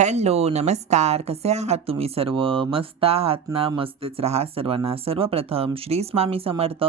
Hello, नमस्कार. कसे आहात तुम्ही सर्व? मस्त आहात ना? मस्तच राहा सर्वांना. सर्वप्रथम श्री स्वामी समर्थ.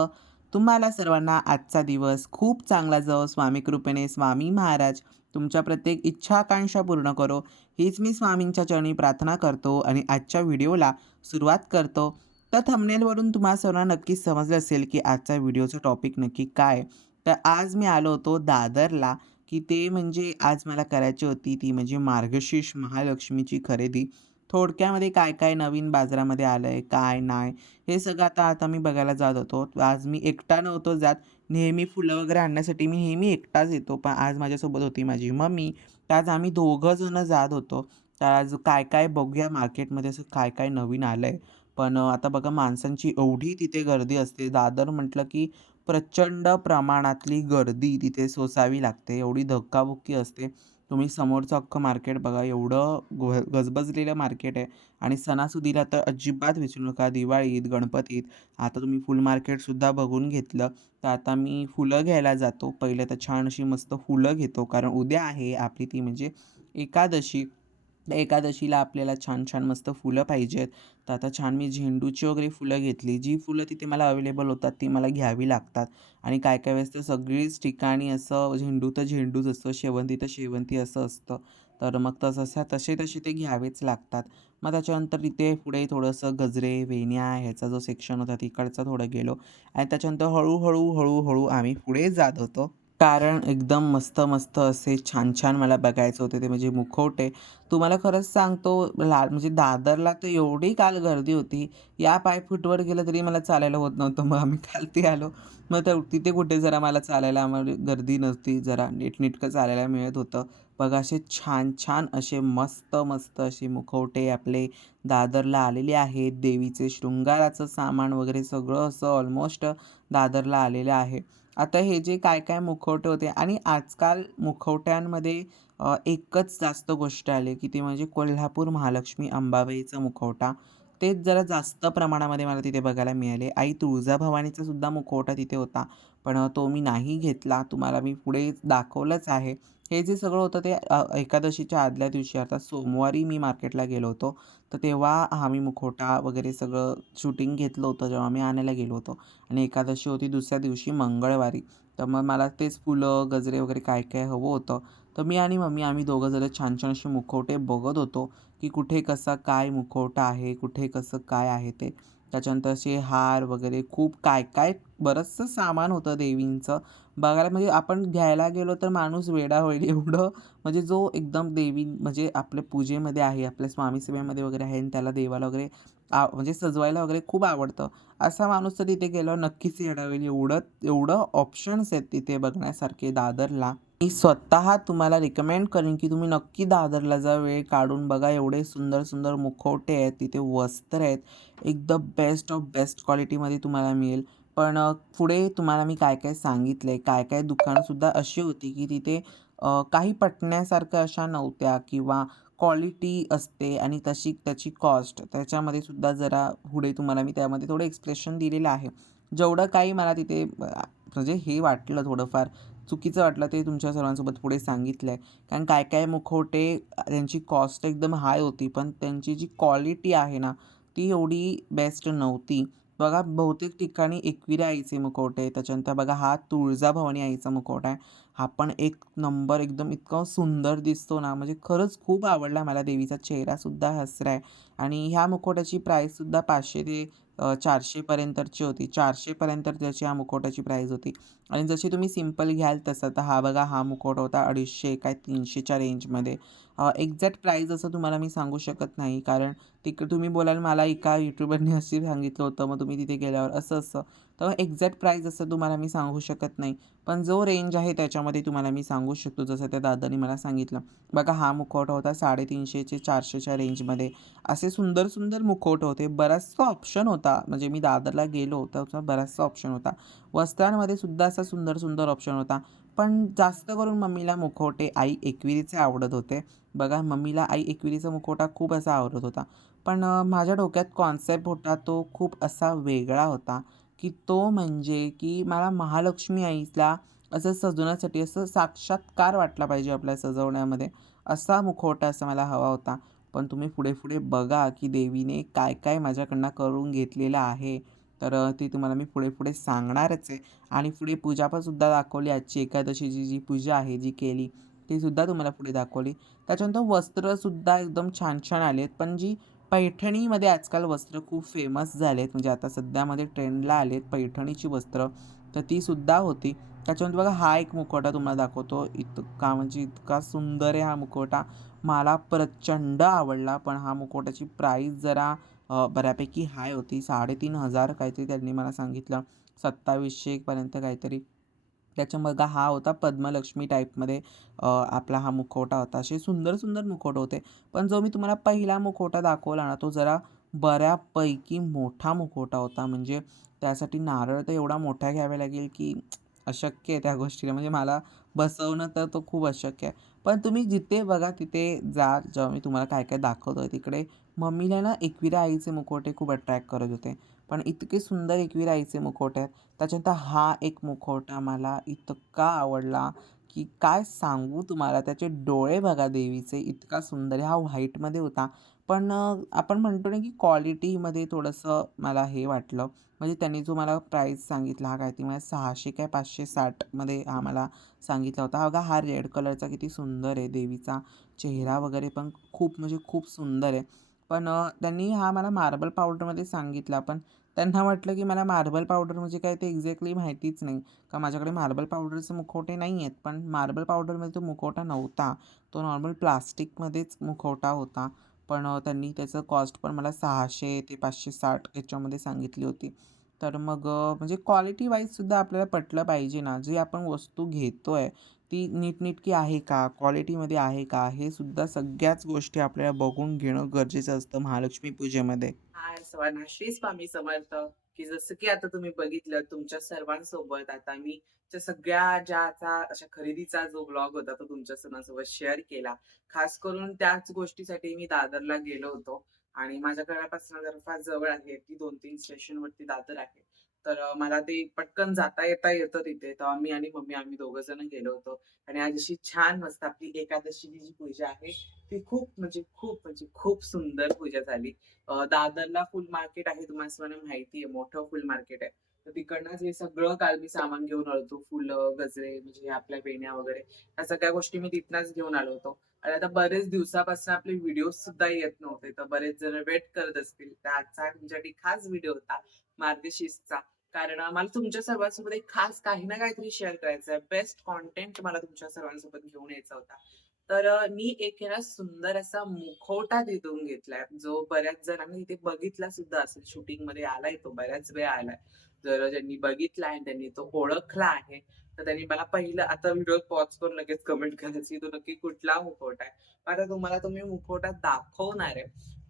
तुम्हाला सर्वांना आजचा दिवस खूप चांगला जावो. स्वामी कृपेने स्वामी महाराज तुमच्या प्रत्येक इच्छा आकांक्षा पूर्ण करो, हीच मी स्वामींच्या चरणी प्रार्थना करतो आणि आजच्या व्हिडिओला सुरुवात करतो. तर थंबनेलवरून तुम्हा सर्वांना नक्कीच समजलं असेल, की आजचा व्हिडिओचा टॉपिक नक्की काय? तर आज मी आलो होतो दादरला की ते म्हणजे आज मला करायची होती ती म्हणजे मार्गशीर्ष महालक्ष्मीची खरेदी. थोडक्यामध्ये काय-काय नवीन बाजारामध्ये आलंय, काय नाही, हे सगळं आता मी बघायला जात होतो. आज मी एकटा नव्हतो जात. नेहमी फुलं वगैरे आणण्यासाठी मी नेहमी एकटाच येतो. पण आज माझ्यासोबत होती माझी मम्मी. तर आज आम्ही दोघं जण जात होतो. तर आज काय-काय बघूया मार्केटमध्ये असं काय-काय नवीन आलंय. पण आता बघा माणसांची एवढी तिथे गर्दी असते. दादर म्हटलं की प्रचंड प्रमाणातली गर्दी तिथे सोसावी लागते. एवढी धक्काबुक्की असते. तुम्ही समोरचं अख्खं मार्केट बघा एवढं गजबजलेलं मार्केट आहे आणि सणासुदीला तर अजिबात विसरू नका. दिवाळीत, गणपतीत आता तुम्ही फुल मार्केटसुद्धा बघून घेतलं, तर आता मी फुलं घ्यायला जातो. पहिले तर छान अशी मस्त फुलं घेतो कारण उद्या आहे आपली ती म्हणजे एकादशी. तर एकादशीला आपल्याला छान-छान मस्त फुलं पाहिजेत. तर आता छान मी झेंडूची वगैरे फुलं घेतली. जी फुलं तिथे मला अवेलेबल होतात ती मला घ्यावी लागतात आणि काही-काही वेळेस तर सगळीच ठिकाणी असं झेंडू तर झेंडूच असतं, शेवंती तर शेवंती असं असतं. तर मग तसे-तसे ते घ्यावेच लागतात. मग त्याच्यानंतर तिथे पुढे थोडंसं गजरे, वेण्या ह्याचा जो सेक्शन होता तिकडचा थोडं गेलो आणि त्याच्यानंतर हळू-हळू आम्ही पुढे जात होतो. कारण एकदम मस्त-मस्त असे छान-छान मला बघायचे होते ते म्हणजे मुखवटे. तुम्हाला खरंच सांगतो म्हणजे दादरला तर एवढी काल गर्दी होती. या पायफूटवर गेलं तरी मला चालायला होत नव्हतं. मग आम्ही खालती आलो. मग तिथे कुठे जरा मला चालायला आम्हाला गर्दी नव्हती. जरा नीटनेटकं चालायला मिळत होतं. बघा असे छान-छान असे मस्त-मस्त असे मुखवटे आपले दादरला आलेले आहेत. देवीचे शृंगाराचं सामान वगैरे सगळं असं ऑलमोस्ट दादरला आलेलं आहे. आता हे जे काय-काय मुखवटे होते आणि आजकाल मुखवट्यांमध्ये एकच जास्त गोष्ट आली, की ती म्हणजे कोल्हापूर महालक्ष्मी अंबाबाईचा मुखवटा. तेच जरा जास्त प्रमाणामध्ये मला तिथे बघायला मिळाले. आई तुळजाभवानीचा सुद्धा मुखवटा तिथे होता. पण तो मी नाही घेतला. तुम्हाला मी पुढे दाखवलंच आहे. हे जे सगळं होतं ते एकादशीच्या आदल्या दिवशी अर्थात सोमवारी मी मार्केटला गेलो होतो. तर तेव्हा आम्ही मुखवटा वगैरे सगळं शूटिंग घेतलं होतं जेव्हा मी आणायला गेलो होतो. आणि एकादशी होती दुसऱ्या दिवशी मंगळवारी. तर मग मला तेच फुलं, गजरे वगैरे काय-काय हवं होतं. तर मी आणि मम्मी आम्ही दोघं जण छान-छान असे मुखवटे बघत होतो, की कुठे कसा काय मुखवटा आहे, कुठे कसं काय आहे ते. त्याच्यानंतर असे हार वगैरे खूप काय-काय बरचसं सामान होतं देवींचं. बघायला म्हणजे आपण घ्यायला गेलो तर माणूस वेडा होईल एवढं म्हणजे जो एकदम देवी म्हणजे आपल्या पूजेमध्ये आहे, आपल्या स्वामी सेवेमध्ये वगैरे आहे आणि त्याला देवाला वगैरे म्हणजे सजवायला वगैरे खूप आवडतं. असा माणूस तर तिथे गेल्यावर नक्कीच येडा होईल. एवढं एवढं ऑप्शन्स आहेत तिथे बघण्यासारखे दादरला. मी स्वतः तुम्हाला रिकमेंड करेन, की तुम्ही नक्की दादरला जा. वेळ काढून बघा. एवढे सुंदर-सुंदर मुखवटे आहेत, तिथे वस्त्र आहेत. एकदम बेस्ट ऑफ बेस्ट क्वालिटीमध्ये तुम्हाला मिळेल. पण पुढे तुम्हाला मी काय-काय सांगितलंय, काय-काय दुकानंसुद्धा अशी होती, की तिथे काही पटण्यासारख्या अशा नव्हत्या किंवा क्वालिटी असते आणि तशी त्याची कॉस्ट त्याच्यामध्ये सुद्धा जरा पुढे तुम्हाला मी त्यामध्ये थोडं एक्सप्लेशन दिलेलं आहे. जेवढं काही मला तिथे म्हणजे हे वाटलं थोडंफार चुकीचं वाटलं ते तुमच्या सर्वांसोबत पुढे सांगितलं आहे. कारण काय-काय मुखवटे त्यांची कॉस्ट एकदम हाय होती, पण त्यांची जी क्वालिटी आहे ना, ती एवढी बेस्ट नव्हती. बघा बहुतेक ठिकाणी एकविरा आईचे मुखवटे, त्याच्यानंतर बघा हा तुळजाभवानी आईचा मुखवटा आहे. हा पण एक नंबर एकदम इतका सुंदर दिसतो ना, म्हणजे खरंच खूप आवडला मला. देवीचा चेहरासुद्धा हसरा आहे आणि ह्या मुखवट्याची प्राईससुद्धा 500 ते 400 पर्यंतची होती. 400 पर्यंत त्याची ह्या मुखवट्याची प्राईस होती आणि जशी तुम्ही सिंपल घ्याल तसं. तर हा बघा हा मुखवटा होता 250 काय 300च्या रेंजमध्ये. एक्झॅक्ट प्राईस असं तुम्हाला मी सांगू शकत नाही कारण तुम्ही बोलाल मला एका यूट्यूबरने अशी सांगितलं होतं, मग तुम्ही तिथे गेल्यावर असं-असं. तर एक्झॅक्ट प्राईस असं तुम्हाला मी सांगू शकत नाही. पण जो रेंज आहे त्याच्यामध्ये तुम्हाला मी सांगू शकतो जसं त्या दादांनी मला सांगितलं. बघा हा मुखवटा होता 350 चे 400च्या रेंजमध्ये. असे सुंदर-सुंदर मुखवटे होते. बराचसा ऑप्शन होता. म्हणजे मी दादरला गेलो तर बराचसा ऑप्शन होता. वस्त्रांमध्ये सुद्धा असा सुंदर-सुंदर ऑप्शन होता. पण जास्त करून मम्मीला मुखवटे आई एकविरीचे आवडत होते. बघा मम्मीला आई एकविरीचा मुखवटा खूप असा आवडत होता. पण माझ्या डोक्यात कॉन्सेप्ट होता तो खूप असा वेगळा होता, की तो म्हणजे की मला महालक्ष्मी आईला असं सजवण्यासाठी असं साक्षात्कार वाटला पाहिजे आपल्या सजवण्यामध्ये. असा मुखवटा असा मला हवा होता. पण तुम्ही पुढे-पुढे बघा, की देवीने काय-काय माझ्याकडनं करून घेतलेलं आहे. तर ती तुम्हाला मी पुढे-पुढे सांगणारच आहे आणि पुढे पूजा पण सुद्धा दाखवली. आजची एकादशीची जी पूजा आहे, जी केली, ती सुद्धा तुम्हाला पुढे दाखवली. त्याच्यानंतर वस्त्रसुद्धा एकदम छान-छान आलेत. पण जी पैठणीमध्ये आजकाल वस्त्र खूप फेमस झालेत, म्हणजे आता सध्यामध्ये ट्रेंडला आलेत पैठणीची वस्त्र, तर ती सुद्धा होती. त्याच्यानंतर बघा हा एक मुखवटा तुम्हाला दाखवतो. इतका म्हणजे इतका सुंदर आहे हा मुखवटा. मला प्रचंड आवडला. पण हा मुखवट्याची प्राईस जरा बऱ्यापैकी हाय होती. 3,500 काहीतरी त्यांनी मला सांगितलं. 2700 पर्यंत काहीतरी. त्याच्यामागे हा होता पद्मलक्ष्मी टाईपमध्ये आपला हा मुखवटा होता. असे सुंदर-सुंदर मुखवटे होते. पण जो मी तुम्हाला पहिला मुखवटा दाखवला ना, तो जरा बऱ्यापैकी मोठा मुखवटा होता. म्हणजे त्यासाठी नारळ तर एवढा मोठा घ्यावा लागेल, की अशक्य आहे त्या गोष्टीला. म्हणजे मला बसवणं तर तो खूप अशक्य आहे. पण तुम्ही जिथे बघा तिथे जा, जेव्हा मी तुम्हाला काय-काय दाखवतोय तिकडे मम्मीला ना एकविरा आईचे मुखवटे खूप अट्रॅक्ट करत होते. पण इतके सुंदर एकविरा आईचे मुखवटे आहेत. त्याच्यानंतर हा एक मुखवटा मला इतका आवडला, की काय सांगू तुम्हाला. त्याचे डोळे बघा देवीचे इतका सुंदर आहे. हा व्हाईटमध्ये होता. पण आपण म्हणतो ना, की क्वालिटीमध्ये थोडंसं मला हे वाटलं. म्हणजे त्यांनी जो मला प्राईस सांगितला हा काहीतरी मला 600 काय 560 मध्ये हा मला सांगितला होता. बघा हा रेड कलरचा किती सुंदर आहे. देवीचा चेहरा वगैरे पण खूप म्हणजे खूप सुंदर आहे. पण त्यांनी हा मला मार्बल पावडरमध्ये सांगितला. पण त्यांना वाटलं, की मला मार्बल पावडर म्हणजे काय ते एक्झॅक्टली माहितीच नाही. का माझ्याकडे मार्बल पावडरचे मुखवटे नाही आहेत. पण मार्बल पावडरमध्ये तो मुखवटा नव्हता. तो नॉर्मल प्लास्टिकमध्येच मुखवटा होता. पण त्यांनी त्याचं कॉस्ट पण मला 600 ते 560 याच्यामध्ये सांगितली होती. तर मग म्हणजे क्वालिटी वाईजसुद्धा आपल्याला पटलं पाहिजे ना. जी आपण वस्तू घेतोय ती नीटनेटकी आहे का? क्वालिटीमध्ये आहे का? हे सुद्धा सगळ्याच गोष्टी आपल्याला बघून घेणं गरजेचं असतं महालक्ष्मी पूजेमध्ये. हाय सर्वांना श्री स्वामी समर्थ. की जसं की आता तुम्ही बघितलं तुमच्या सर्वांसोबत आता मी त्या सगळ्या ज्याचा अशा खरेदीचा जो ब्लॉग होता तो तुमच्या सर्वांसोबत शेअर केला. खास करून त्याच गोष्टीसाठी मी दादरला गेलो होतो आणि माझ्या घरापासून जरा फार जवळ आहे. ती 2-3 स्टेशनवरती दादर आहे. तर मला ते पटकन जाता येता येतं तिथे. तर मी आणि मम्मी आम्ही दोघं जण गेलो होतो आणि आज अशी छान मस्त आपली एकादशीची जी पूजा आहे, ती खूप सुंदर पूजा झाली. दादरला फुल मार्केट आहे तुम्हाला सर्वांना माहिती आहे. मोठं फुल मार्केट आहे. तर तिकडनंच हे सगळं काल मी सामान घेऊन आलो होतो. फुलं, गजरे म्हणजे आपल्या वेण्या वगैरे ह्या सगळ्या गोष्टी मी तिथनंच घेऊन आलो होतो. आणि आता बरेच दिवसापासून आपले व्हिडिओज सुद्धा येत नव्हते. तर बरेच जण वेट करत असतील. तर आजचा तुमच्यासाठी खास व्हिडिओ होता मार्गशीर्षचा. कारण मला तुमच्या सर्वांसोबत एक खास काही ना काहीतरी शेअर करायचं आहे. बेस्ट कंटेंट मला तुमच्या सर्वांसोबत घेऊन यायचा होता. तर मी एक आहे ना सुंदर असा मुखवटा तिथून घेतलाय, जो बऱ्याच जणांनी इथे बघितला सुद्धा असेल. शूटिंगमध्ये आलाय तो, बऱ्याच वेळा आलाय. जर ज्यांनी बघितला आहे, त्यांनी तो ओळखला आहे, तर त्यांनी मला पहिलं आता व्हिडिओ पॉज करून लगेच कमेंट करायची, तो नक्की कुठला मुखवटा आहे. आता तुम्हाला तो मी मुखवटा दाखवणार आहे.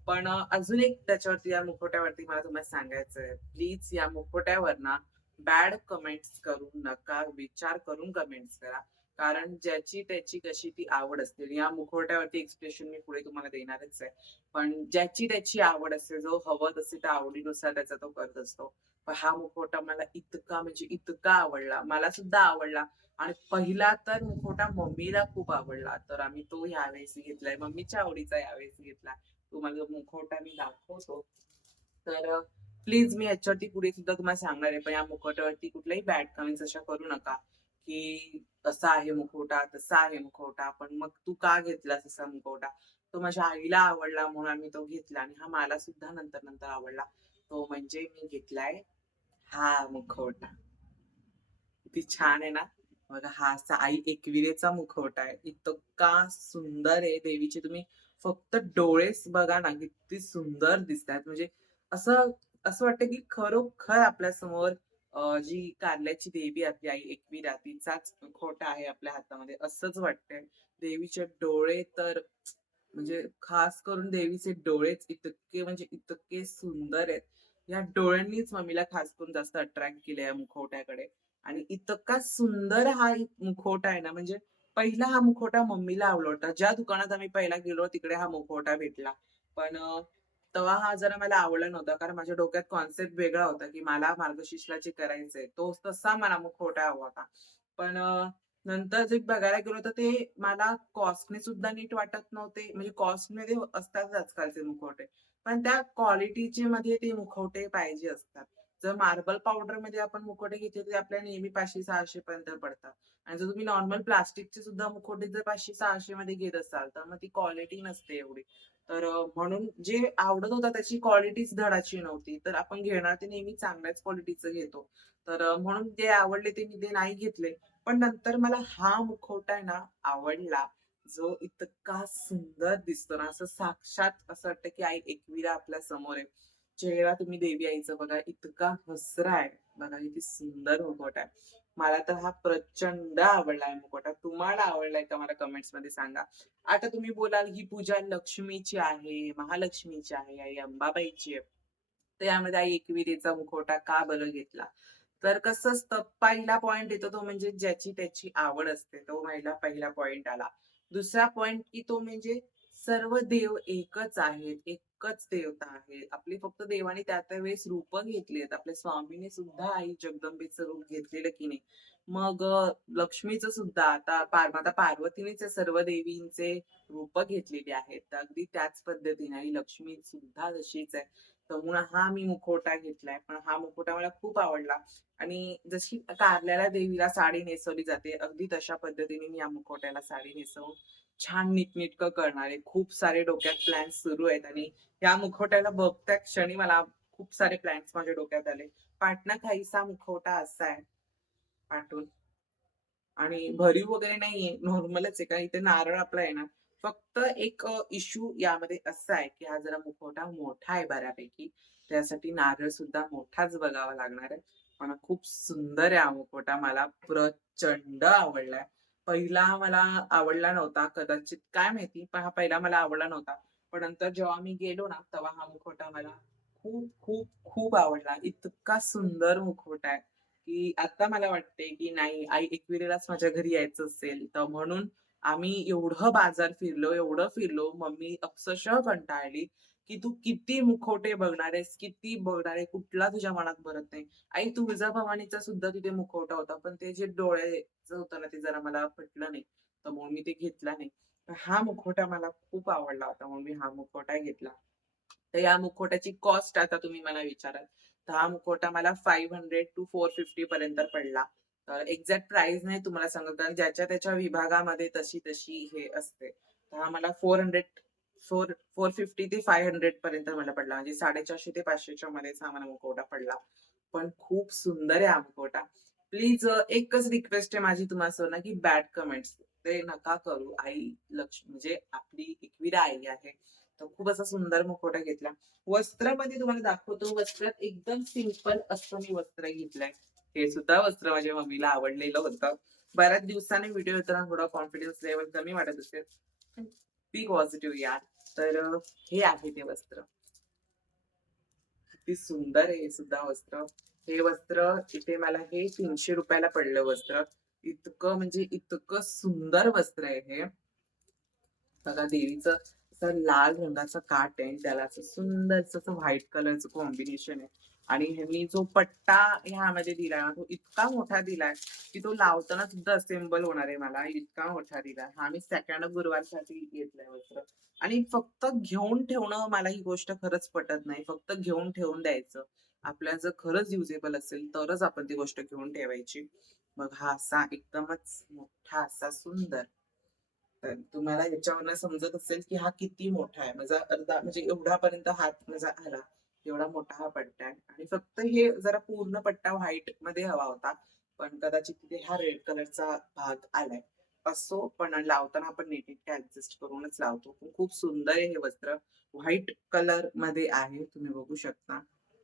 पण अजून एक त्याच्यावरती या मुखवट्यावरती मला तुम्हाला सांगायचंय. प्लीज या मुखवट्यावर ना बॅड कमेंट्स करू नका. विचार करून कमेंट्स करा. कारण ज्याची त्याची कशी ती आवड असते. या मुखवट्यावरती एक्सप्रेशन मी पुढे तुम्हाला देणारच आहे. पण ज्याची त्याची आवड असते, जो हवं तसे त्या आवडीनुसार त्याचा तो करत असतो. पण हा मुखवटा मला इतका म्हणजे इतका आवडला. मला सुद्धा आवडला आणि पहिला तर मुखवटा मम्मीला खूप आवडला. तर आम्ही तो ह्यावेळेस घेतलाय. मम्मीच्या आवडीचा यावेळेस घेतला. तुम्हाला जो मुखवटा मी दाखवतो. तर प्लीज मी ह्याच्यावरती पुढे सुद्धा तुम्हाला सांगणार आहे. पण या मुखवट्यावरती कुठल्याही बॅड कमेंट्स अशा करू नका, की असा आहे मुखवटा, तसा आहे मुखवटा. पण मग तू का घेतलास असा मुखवटा? तो माझ्या आईला आवडला म्हणून आम्ही तो घेतला आणि हा मला सुद्धा नंतर-नंतर आवडला. तो म्हणजे मी घेतलाय हा मुखवटा. किती छान आहे ना? बघा हा असा आई एकविरेचा मुखवटा आहे. इतका सुंदर आहे देवीचे तुम्ही फक्त डोळेच बघा ना, किती सुंदर दिसतायत. म्हणजे असं असं वाटतं की खरोखर आपल्यासमोर जी कारल्याची देवी आपली आई एकविरा तिचाच मुखवटा आहे आपल्या हातामध्ये असंच वाटतंय. देवीचे डोळे तर म्हणजे खास करून देवीचे डोळेच इतके म्हणजे इतके सुंदर आहेत. या डोळ्यांनीच मम्मीला खास करून जास्त अट्रॅक्ट केलं या मुखवट्याकडे आणि इतका सुंदर हा एक मुखवटा आहे ना, म्हणजे पहिला हा मुखवटा मम्मीला आवडला होता. ज्या दुकानात आम्ही पहिला गेलो तिकडे हा मुखवटा भेटला. पण तेव्हा हा जरा मला आवडला नव्हता. कारण माझ्या डोक्यात कन्सेप्ट वेगळा होता, की मला मार्गशीर्षला जे करायचंय, तो तसा मला मुखवटा हवा होता. पण नंतर जे बघायला गेलो तर ते मला कॉस्टने सुद्धा नीट वाटत नव्हते. म्हणजे कॉस्टमध्ये असतातच आजकालचे मुखवटे. पण त्या क्वालिटीचे मध्ये ते मुखवटे पाहिजे असतात. जर मार्बल पावडरमध्ये आपण मुखवटे घेतले, तर ते आपल्याला नेहमी 500-600 पर्यंत पडतात. आणि जर तुम्ही नॉर्मल प्लास्टिकचे सुद्धा मुखवटे जर 500-600 मध्ये घेत असाल, तर मग ती क्वालिटी नसते एवढी. तर म्हणून जे आवडत होतं त्याची क्वालिटीच धडाची नव्हती. तर आपण घेणार ते नेहमी चांगल्याच क्वालिटीचं घेतो. तर म्हणून जे आवडले ते मी ते नाही घेतले. पण नंतर मला हा मुखवटा आहे ना आवडला, जो इतका सुंदर दिसतो ना, असं साक्षात असं वाटतं की आई एकविरा आपल्या समोर आहे. चेहरा तुम्ही देवी आईचा बघा, इतका हसरा आहे. बघा किती सुंदर मुखवटा आहे. मला तर हा प्रचंड आवडलाय मुखवटा. तुम्हाला आवडलाय का मला कमेंट्समध्ये सांगा. आता तुम्ही बोलाल ही पूजा लक्ष्मीची आहे, महालक्ष्मीची आहे, आई अंबाबाईची आहे. तर यामध्ये आई एकविरेचा मुखवटा का बरं घेतला? तर कसं असतं, पहिला पॉइंट येतो तो म्हणजे ज्याची त्याची आवड असते. तो पहिला पॉइंट आला. दुसरा पॉइंट की तो म्हणजे सर्व देव एकच आहेत, एकच देवता आहेत. आपली फक्त देवाने त्या वेळेस रूपं घेतली आहेत. आपल्या स्वामीने सुद्धा आई जगदंबेचं रूप घेतलेलं की नाही. मग लक्ष्मीचं सुद्धा आता पार्वतीनेच सर्व देवींचे रूपं घेतलेली आहेत. तर अगदी त्याच पद्धतीने आणि लक्ष्मी सुद्धा तशीच आहे. तर म्हणून हा मी मुखवटा घेतलाय. पण हा मुखवटा मला खूप आवडला. आणि जशी कारल्याला देवीला साडी नेसवली जाते, अगदी तशा पद्धतीने मी या मुखवट्याला साडी नेसवून छान नीटनेटकं करणार आहे. खूप सारे डोक्यात प्लॅन्स सुरू आहेत आणि या मुखवट्याला बघत्या क्षणी मला खूप सारे प्लॅन्स माझ्या डोक्यात आले. पाटणा खाईचा मुखवटा असा आहे पाठून आणि भरीव वगैरे नाहीये, नॉर्मलच आहे. कारण इथे नारळ आपला आहे ना, फक्त एक इश्यू यामध्ये असा आहे, की हा जरा मुखवटा मोठा आहे बऱ्यापैकी. त्यासाठी नारळ सुद्धा मोठाच बघावा लागणार आहे. पण खूप सुंदर आहे हा मुखवटा. मला प्रचंड आवडलाय. पहिला मला आवडला नव्हता कदाचित काय माहिती, पण हा पहिला मला आवडला नव्हता. पण नंतर जेव्हा मी गेलो ना, तेव्हा हा मुखवटा मला खूप, खूप, खूप आवडला. इतका सुंदर मुखवटा आहे. की आता मला वाटते, की नाही आई एकविरेलाच माझ्या घरी यायचं असेल, तर म्हणून आम्ही एवढं बाजार फिरलो, एवढं फिरलो. मम्मी अक्षरशः कंटाळली, की "तू किती मुखवटे बघणार आहेस? किती बघणार आहे? कुठला तुझ्या मनात भरत नाही." आई तुळजाभवानीचा सुद्धा तिथे मुखवटा होता, पण ते जे डोळ्याचं होतं ना, ते जरा मला पटलं नाही. तर म्हणून मी ते घेतला नाही. तर हा मुखवटा मला खूप आवडला होता, म्हणून मी हा मुखवटा घेतला. तर या मुखवट्याची कॉस्ट आता तुम्ही मला विचाराल, तर हा मुखवटा मला 500 टू 450 पर्यंत पडला. तर एक्झॅक्ट प्राईस नाही तुम्हाला सांगत, कारण ज्याच्या त्याच्या विभागामध्ये तशी-तशी हे असते. तर हा मला 450 ते 500 पर्यंत मला पडला. म्हणजे 450 ते 500 च्या मध्येच हा मला मुखवटा पडला. पण खूप सुंदर आहे हा मुखवटा. प्लीज एकच रिक्वेस्ट आहे माझी तुम्हाला की बॅड कमेंट्स ते नका करू. आई म्हणजे आपली एकविरा आई आहे. तर खूप असा सुंदर मुखवटा घेतला. वस्त्रामध्ये तुम्हाला दाखवतो, वस्त्रात एकदम सिंपल असं मी वस्त्र घेतलंय. हे सुद्धा वस्त्र माझ्या मम्मीला आवडलेलं होतं. बऱ्याच दिवसाने व्हिडिओ येताना थोडा कॉन्फिडन्स लेव्हल कमी वाटत असेल. पण बी पॉझिटिव्ह यार. तर हे आहे ते वस्त्र. किती सुंदर आहे हे सुद्धा वस्त्र. हे वस्त्र इथे मला हे ₹300 ला पडलं वस्त्र. इतकं म्हणजे इतकं सुंदर वस्त्र आहे हे. बघा देवीचं असं लाल रंगाचा काठ आहे आणि त्याला असं सुंदरसं असं व्हाईट कलरचं कॉम्बिनेशन आहे. आणि ह्यांनी जो पट्टा ह्यामध्ये दिलाय ना, तो इतका मोठा दिलाय, की तो लावताना सुद्धा असेंबल होणार आहे मला, इतका मोठा दिलाय. हा मी 2nd गुरुवारसाठी घेतलाय वस्त्र. आणि फक्त घेऊन ठेवणं मला ही गोष्ट खरंच पटत नाही. फक्त घेऊन ठेवून द्यायचं. आपल्याला जर खरंच युजेबल असेल तरच आपण ती गोष्ट घेऊन ठेवायची. मग हा असा एकदमच मोठा असा सुंदर तर तुम्हाला ह्याच्यावरनं समजत असेल, की हा किती मोठा आहे. माझा अर्धा म्हणजे एवढ्यापर्यंत हात माझा आला. एवढा मोठा हा पट्टा आहे आणि फक्त हे जरा पूर्ण पट्टा व्हाईटमध्ये हवा होता. पण कदाचित तिथे हा रेड कलरचा भाग आलाय. असो, पण लावताना आपण नीटनेटके ॲडजस्ट करूनच लावतो. पण खूप सुंदर आहे हे वस्त्र. व्हाईट कलरमध्ये आहे. तुम्ही बघू शकता.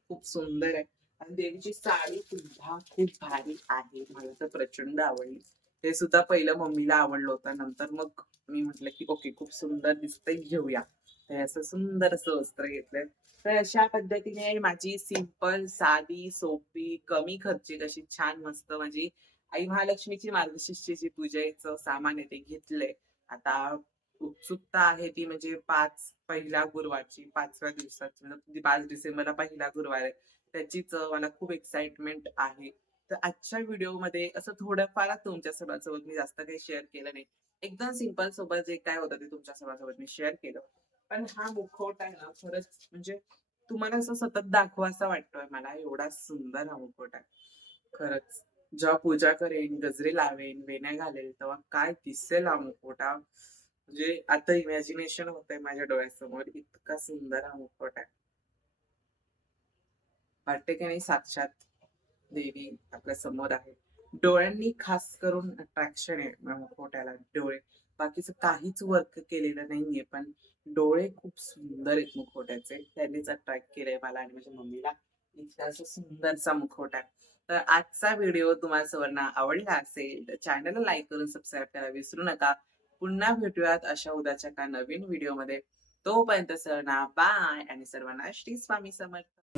खूप सुंदर आहे आणि देवीची साडी सुद्धा खूप भारी आहे. मला तर प्रचंड आवडली. हे सुद्धा पहिलं मम्मीला आवडलं होतं. नंतर मग मी म्हटलं, की ओके खूप सुंदर दिसतंय घेऊया. तर असं सुंदर असं वस्त्र घेतलंय. तर अशा पद्धतीने माझी सिंपल, साधी, सोपी, कमी खर्चिक अशी छान मस्त माझी आई महालक्ष्मीची मार्गशीर्षाची पूजेचं सामान आहे ते घेतलंय. आता उत्सुकता आहे ती म्हणजे 5 पहिल्या गुरुवारची 5व्या दिवसाची म्हणजे 5 डिसेंबरला पहिला गुरुवार आहे. त्याचीच मला खूप एक्साइटमेंट आहे. तर आजच्या व्हिडिओमध्ये असं थोडंफार तुमच्या सर्वांसोबत मी जास्त काही शेअर केलं नाही. एकदम सिंपल सोबत जे काय होतं ते तुमच्या सर्वांसोबत मी शेअर केलं. पण हा मुखवटा आहे ना खरंच म्हणजे तुम्हाला असं सतत दाखवासा वाटतोय मला एवढा सुंदर हा मुखवटा आहे. खरंच. जेव्हा पूजा करेन, गजरे लावेन, वेण्या घालेल, तेव्हा काय दिसेल हा मुखवटा. म्हणजे आता इमॅजिनेशन होतंय माझ्या डोळ्यासमोर. इतका सुंदर हा मुखवटा आहे. वाटते की नाही साक्षात देवी आपल्या समोर आहे. डोळ्यांनी खास करून अट्रॅक्शन आहे या मुखवट्याला. डोळे. बाकीचं काहीच वर्क केलेलं नाहीये, पण डोळे खूप सुंदर आहेत मुखवट्याचे. त्यांनीच अट्रॅक्ट केलंय मला आणि माझ्या मम्मीला. इतका असा सुंदरसा मुखवटा आहे. तर आजचा व्हिडिओ तुम्हाला सर्वांना आवडला असेल, तर चॅनलला लाईक करून सबस्क्राईब करायला विसरू नका. पुन्हा भेटूयात अशा उद्याच्या एका नवीन व्हिडिओमध्ये. तोपर्यंत सर्वांना बाय आणि सर्वांना श्री स्वामी समर्थ.